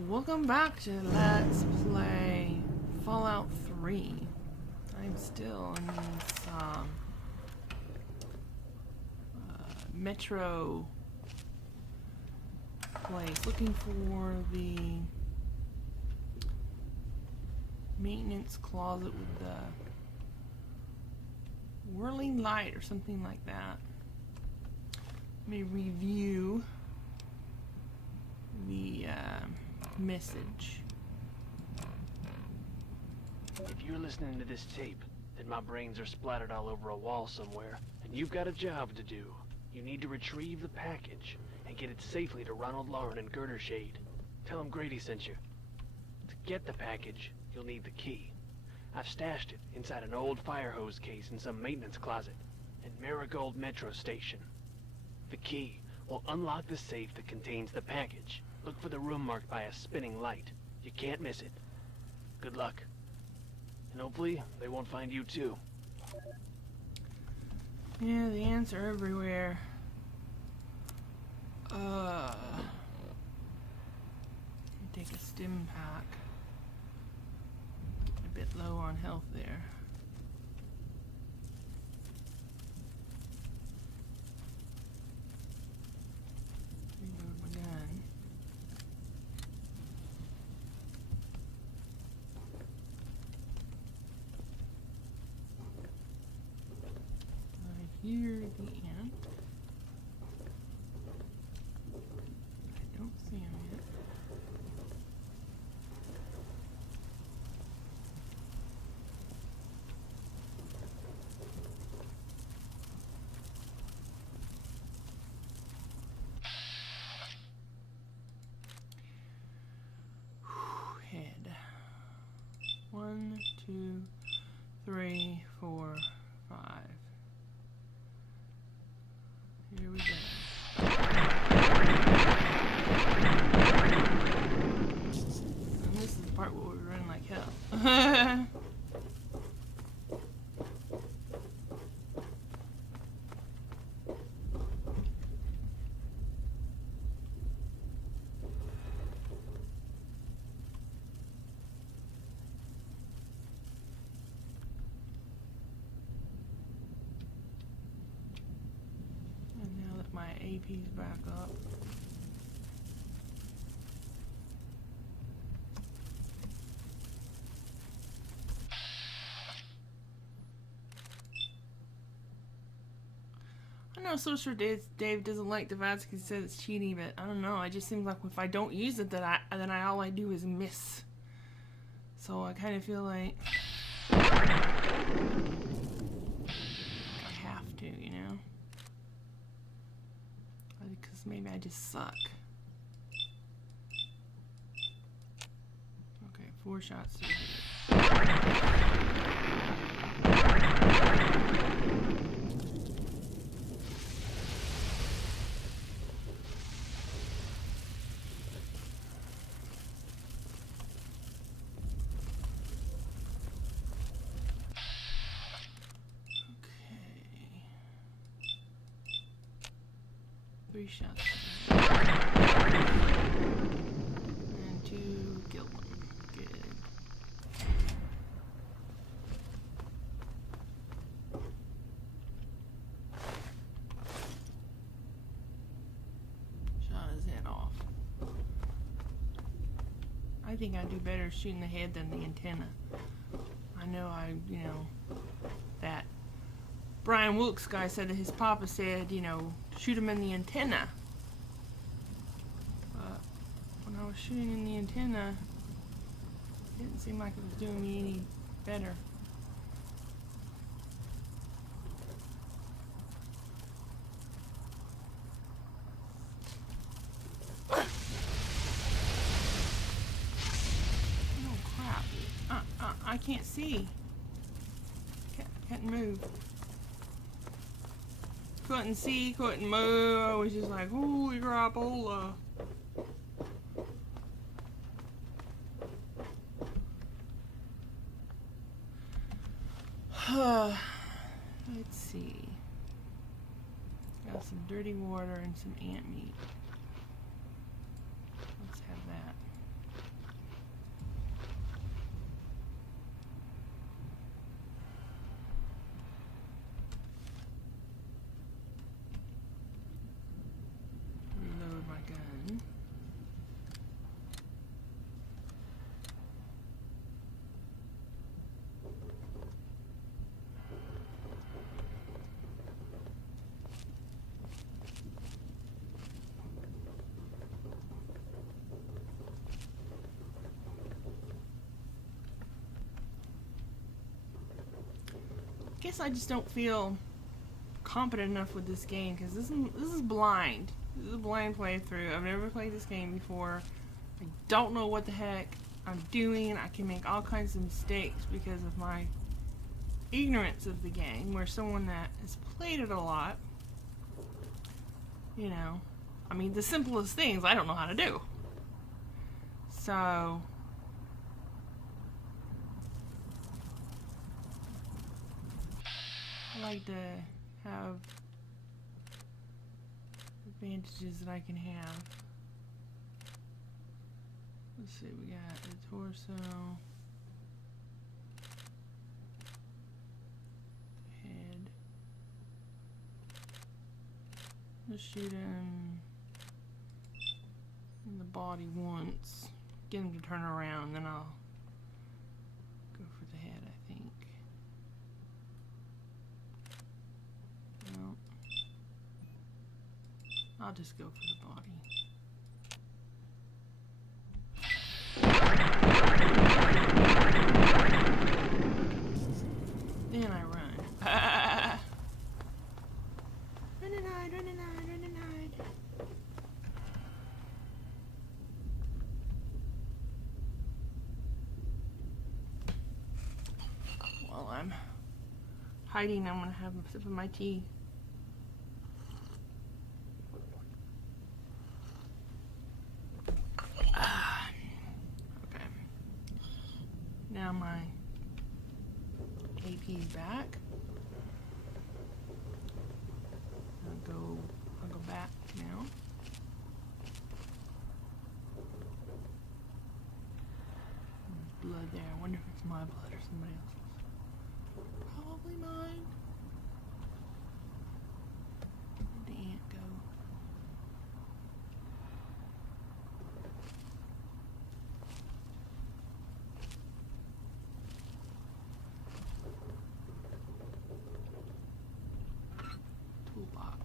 Welcome back to Let's Play Fallout 3. I'm still in this metro place looking for the maintenance closet with the whirling light or something like that. Let me review the message. If you're listening to this tape, then my brains are splattered all over a wall somewhere, and you've got a job to do. You need to retrieve the package and get it safely to Ronald Lauren and Girder Shade. Tell him Grady sent you. To get the package, you'll need the key. I've stashed it inside an old fire hose case in some maintenance closet in Marigold Metro Station. The key will unlock the safe that contains the package. Look for the room marked by a spinning light. You can't miss it. Good luck. And hopefully, they won't find you too. Yeah, the ants are everywhere. Take a stim pack. A bit low on health there. Reload my gun. I hear the ant. I don't see him yet. Head. 1, 2, 3, 4, 5. Here we go. And this is the part where we run like hell. My AP's back up. I know Social Dave doesn't like device because he says it's cheating, but I don't know. It just seems like if I don't use it, then all I do is miss. So I kind of feel like I have to, you know. Because maybe I just suck. Okay, 4 shots to the head. Okay. 3 shots. And 2 killed them. Good. Shot his head off. I think I do better shooting the head than the antenna. I know that Brian Wilkes guy said that his papa said, shoot him in the antenna. But when I was shooting in the antenna, it didn't seem like it was doing me any better. Oh crap. I can't see. Can't move. Couldn't see, couldn't move. I was just like, holy crapola. Let's see. Got some dirty water and some ant meat. Let's have that. guess I just don't feel competent enough with this game because this is blind. This is a blind playthrough. I've never played this game before. I don't know what the heck I'm doing. I can make all kinds of mistakes because of my ignorance of the game, where someone that has played it a lot, you know, I mean, the simplest things I don't know how to do. So I like to have advantages that I can have. Let's see, we got the torso, head. Let's shoot him in the body once. Get him to turn around, then I'll go for the head, I think. Well, I'll just go for the body. Then I run. Run and hide, run and hide, run and hide. While I'm hiding, I'm gonna have a sip of my tea. Okay. Now my AP is back. I'll go back now. There's blood there. I wonder if it's my blood or somebody else's. Probably mine. Where'd the ant go? Toolbox.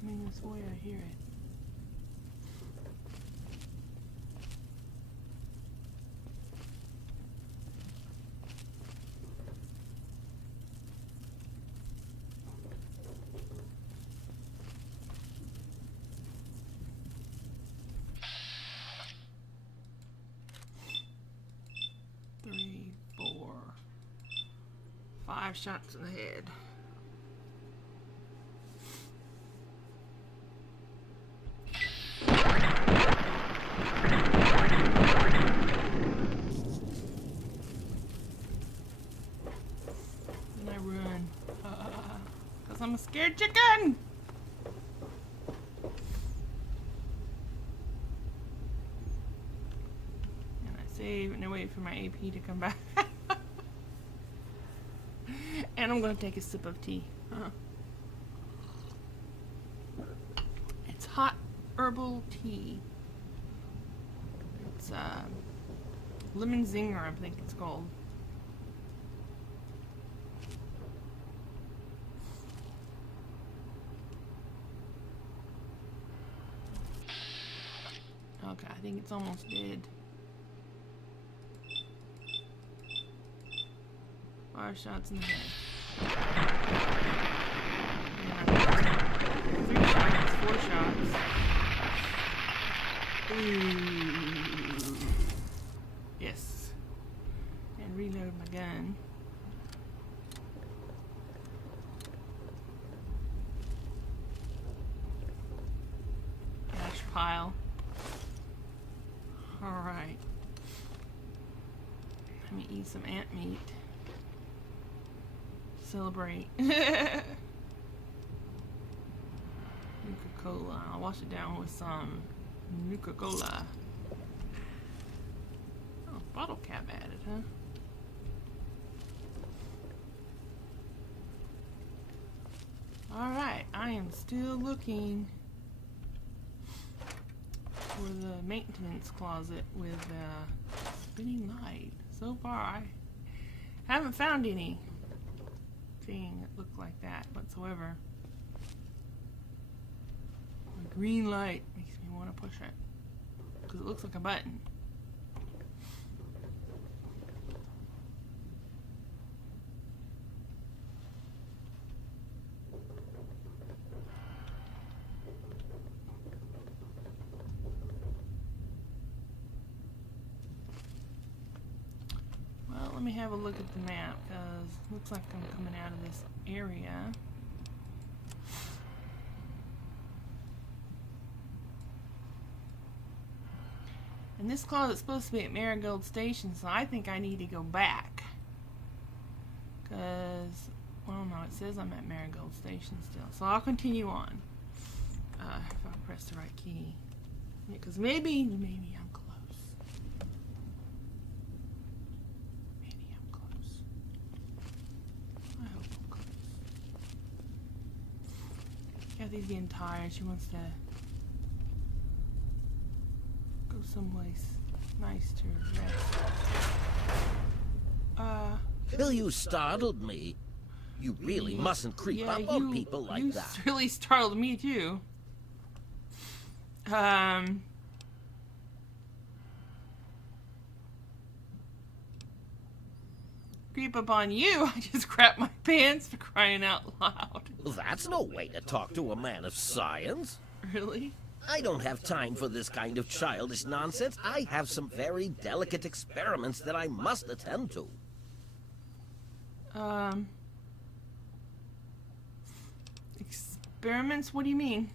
Coming this way, I hear it. Three, 4, 5 shots in the head. Then I run. Because I'm a scared chicken! And I save and I wait for my AP to come back. And I'm going to take a sip of tea. It's hot herbal tea. It's lemon zinger, I think it's called. Okay, I think it's almost dead. 5 shots in the head. Yeah. 3 shots, 4 shots. Ooh. Yes. And reload my gun. Ash pile. Alright. Let me eat some ant meat. Celebrate. Nuka-Cola. I'll wash it down with some Nuka-Cola. Oh, bottle cap added, huh? Alright, I am still looking for the maintenance closet with a spinning light. So far, I Haven't found any thing that looked like that whatsoever. The green light makes me want to push it because it looks like a button. Well, let me have a look at the map because it looks like I'm coming out of this area. And this closet's supposed to be at Marigold Station, so I think I need to go back. Because, well, no, it says I'm at Marigold Station still. So I'll continue on. If I press the right key. Because maybe I'm close. Maybe I'm close. I hope I'm close. Kathy's getting tired. She wants to go someplace nice to rest. Bill, you startled me. You really mustn't creep up on people like that. You really startled me too. Creep up on you? I just crapped my pants for crying out loud. Well, that's no way to talk to a man of science. Really? I don't have time for this kind of childish nonsense. I have some very delicate experiments that I must attend to. Experiments? What do you mean?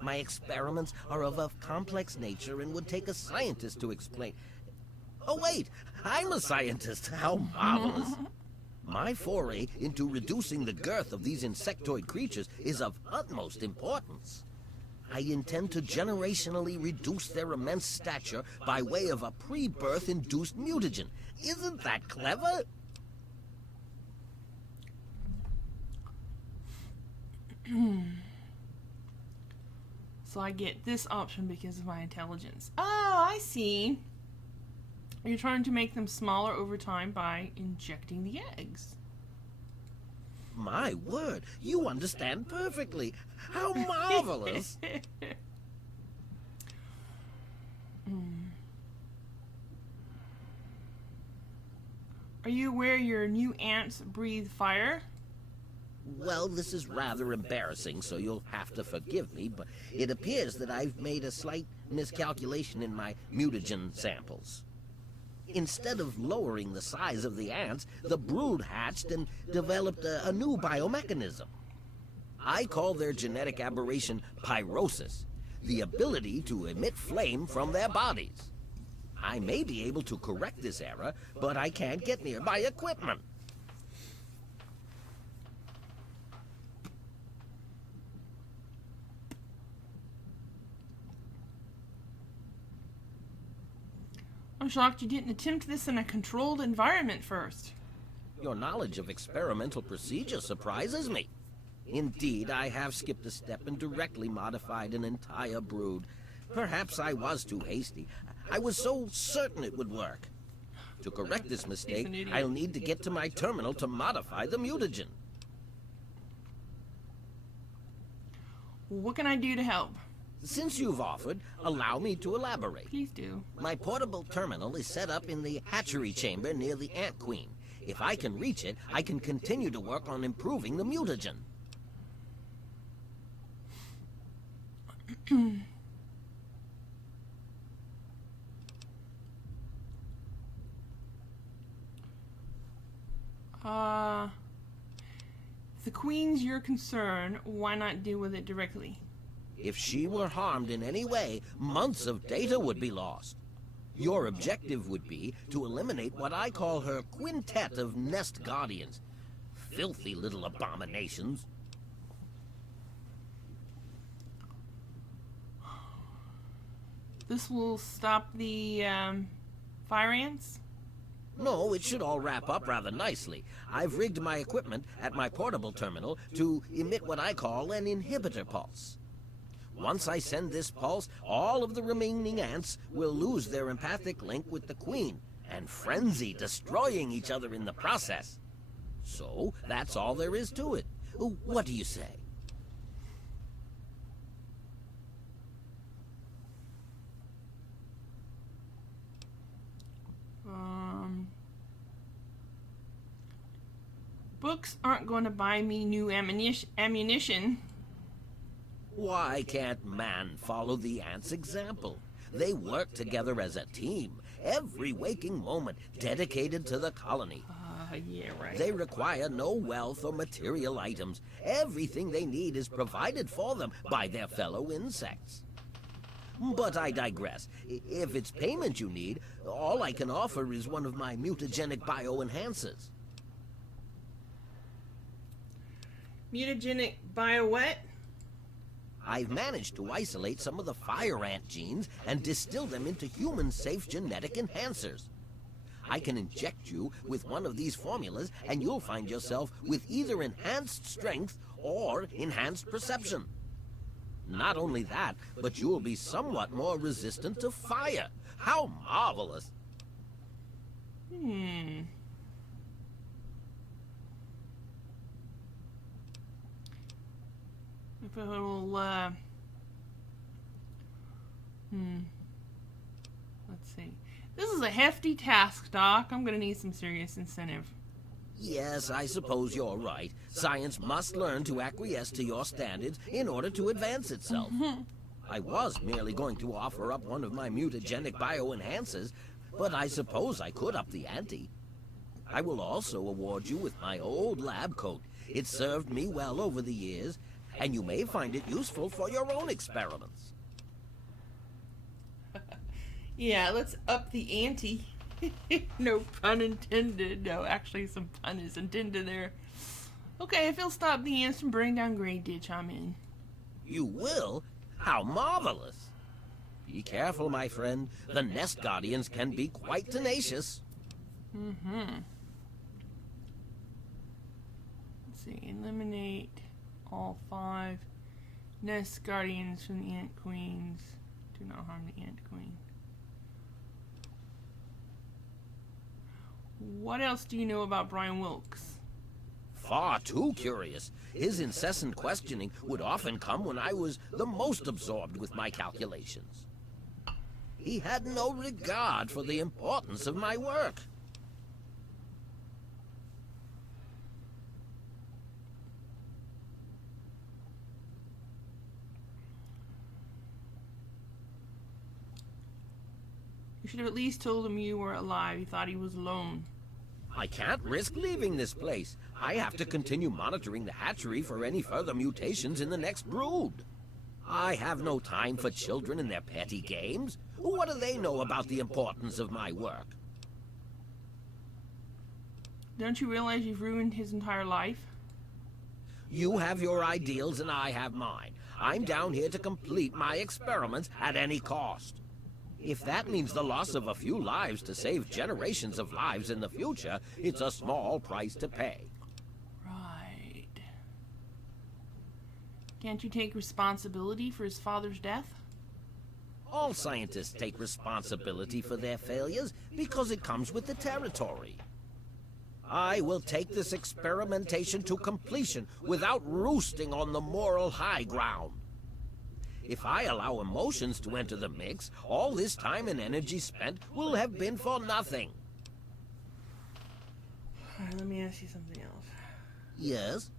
My experiments are of a complex nature and would take a scientist to explain. Oh, wait, I'm a scientist. How marvelous. My foray into reducing the girth of these insectoid creatures is of utmost importance. I intend to generationally reduce their immense stature by way of a pre-birth induced mutagen. Isn't that clever? So I get this option because of my intelligence. Oh, I see. You're trying to make them smaller over time by injecting the eggs. My word, you understand perfectly. How marvelous. Are you aware your new ants breathe fire? Well, this is rather embarrassing, so you'll have to forgive me, but it appears that I've made a slight miscalculation in my mutagen samples. Instead of lowering the size of the ants, the brood hatched and developed a new biomechanism. I call their genetic aberration pyrosis, the ability to emit flame from their bodies. I may be able to correct this error, but I can't get near my equipment. I'm shocked you didn't attempt this in a controlled environment first. Your knowledge of experimental procedure surprises me. Indeed, I have skipped a step and directly modified an entire brood. Perhaps I was too hasty. I was so certain it would work. To correct this mistake, I'll need to get to my terminal to modify the mutagen. What can I do to help? Since you've offered, allow me to elaborate. Please do. My portable terminal is set up in the hatchery chamber near the Ant Queen. If I can reach it, I can continue to work on improving the mutagen. If the Queen's your concern, why not deal with it directly? If she were harmed in any way, months of data would be lost. Your objective would be to eliminate what I call her quintet of nest guardians. Filthy little abominations. This will stop the fire ants? No, it should all wrap up rather nicely. I've rigged my equipment at my portable terminal to emit what I call an inhibitor pulse. Once I send this pulse, all of the remaining ants will lose their empathic link with the Queen, and frenzy, destroying each other in the process. So, that's all there is to it. What do you say? Books aren't going to buy me new ammunition. Why can't man follow the ant's example? They work together as a team, every waking moment dedicated to the colony. Yeah, right. They require no wealth or material items. Everything they need is provided for them by their fellow insects. But I digress. If it's payment you need, all I can offer is one of my mutagenic bioenhancers. Mutagenic bio what? I've managed to isolate some of the fire ant genes and distill them into human-safe genetic enhancers. I can inject you with one of these formulas, and you'll find yourself with either enhanced strength or enhanced perception. Not only that, but you'll be somewhat more resistant to fire. How marvelous! If it'll, let's see. This is a hefty task, Doc. I'm gonna need some serious incentive. Yes, I suppose you're right. Science must learn to acquiesce to your standards in order to advance itself. I was merely going to offer up one of my mutagenic bioenhancers, but I suppose I could up the ante. I will also award you with my old lab coat. It served me well over the years, and you may find it useful for your own experiments. Yeah, let's up the ante. No pun intended. No, actually some pun is intended there. Okay, if he'll stop the ants from burning down Grey Ditch, I'm in. You will? How marvelous! Be careful, my friend. The nest guardians can be quite tenacious. Let's see, eliminate all 5 nest guardians from the ant queens. Do not harm the ant queen. What else do you know about Brian Wilkes? Far too curious. His incessant questioning would often come when I was the most absorbed with my calculations. He had no regard for the importance of my work. You should have at least told him you were alive. He thought he was alone. I can't risk leaving this place. I have to continue monitoring the hatchery for any further mutations in the next brood. I have no time for children and their petty games. What do they know about the importance of my work? Don't you realize you've ruined his entire life? You have your ideals and I have mine. I'm down here to complete my experiments at any cost. If that means the loss of a few lives to save generations of lives in the future, it's a small price to pay. Right. Can't you take responsibility for his father's death? All scientists take responsibility for their failures because it comes with the territory. I will take this experimentation to completion without roosting on the moral high ground. If I allow emotions to enter the mix, all this time and energy spent will have been for nothing. All right, let me ask you something else. Yes?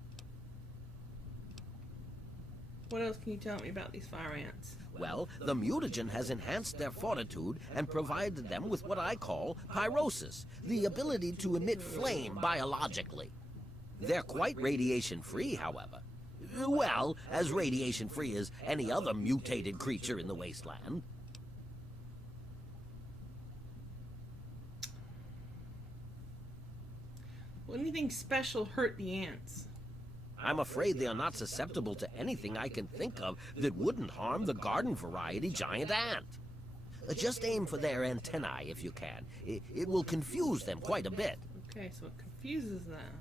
What else can you tell me about these fire ants? Well, the mutagen has enhanced their fortitude and provided them with what I call pyrosis, the ability to emit flame biologically. They're quite radiation-free, however. Well, as radiation-free as any other mutated creature in the wasteland. Will anything special hurt the ants? I'm afraid they are not susceptible to anything I can think of that wouldn't harm the garden variety giant ant. Just aim for their antennae if you can. It will confuse them quite a bit. Okay, so it confuses them.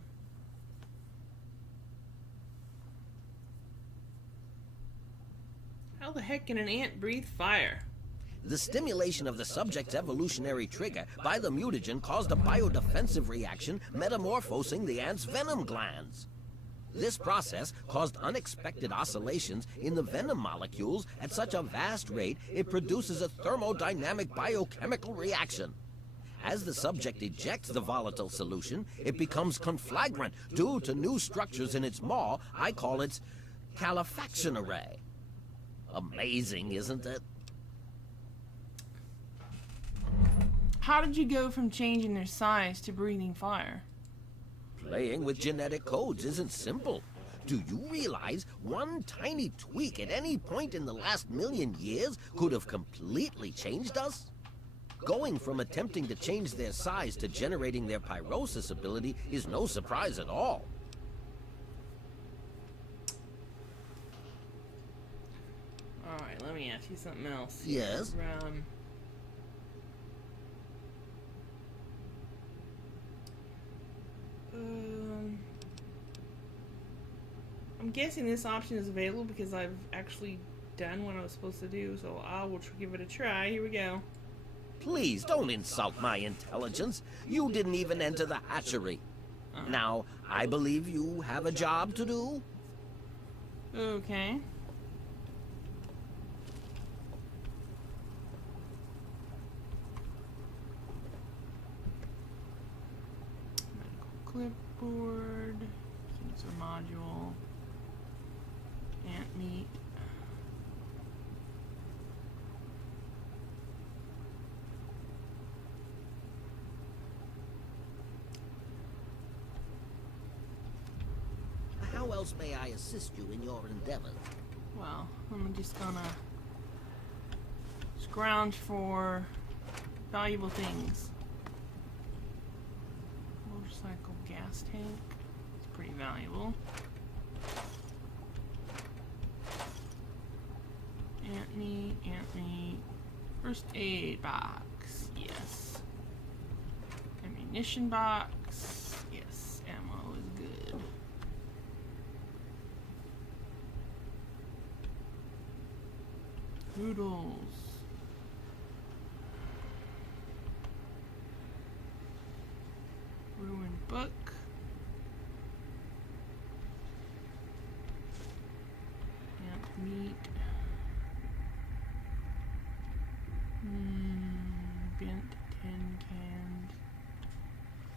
How the heck can an ant breathe fire? The stimulation of the subject's evolutionary trigger by the mutagen caused a biodefensive reaction metamorphosing the ant's venom glands. This process caused unexpected oscillations in the venom molecules at such a vast rate it produces a thermodynamic biochemical reaction. As the subject ejects the volatile solution, it becomes conflagrant due to new structures in its maw. I call its calefaction array. Amazing, isn't it? How did you go from changing their size to breathing fire? Playing with genetic codes isn't simple. Do you realize one tiny tweak at any point in the last million years could have completely changed us? Going from attempting to change their size to generating their pyrosis ability is no surprise at all. Alright, let me ask you something else. Yes? I'm guessing this option is available because I've actually done what I was supposed to do, so I will give it a try. Here we go. Please don't insult my intelligence. You didn't even enter the hatchery. Now, I believe you have a job to do? Okay. Medical clipboard, sensor module, ant meat. How else may I assist you in your endeavors? Well, I'm just gonna scrounge for valuable things. Motorcycle gas tank. It's pretty valuable. Ant meat, ant meat. First aid box. Yes. Ammunition box. Yes. Ammo is good. Noodles. Ruined book. Ant meat. Bent tin cans.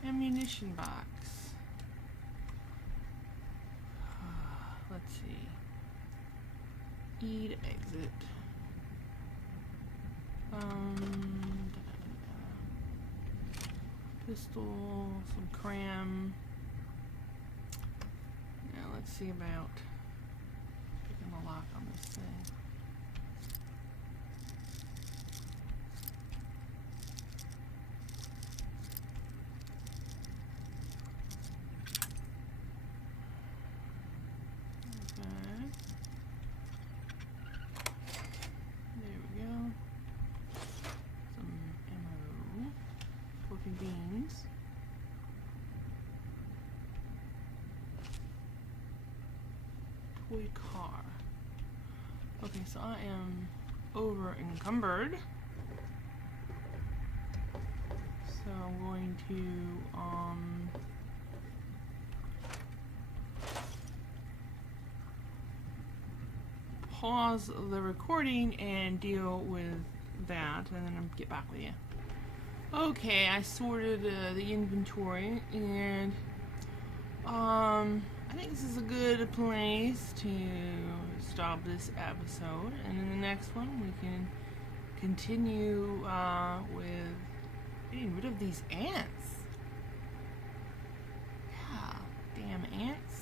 Ammunition box. Let's see. E to exit. Pistol, some cram. Now let's see about picking the lock on this thing. Okay. There we go. Some ammo. Pork and beans. Toy car. Okay, so I am over encumbered. So I'm going to pause the recording and deal with that, and then I'll get back with you. Okay, I sorted the inventory, and I think this is a good place to stop this episode, and in the next one we can continue with getting rid of these ants. Yeah, damn ants.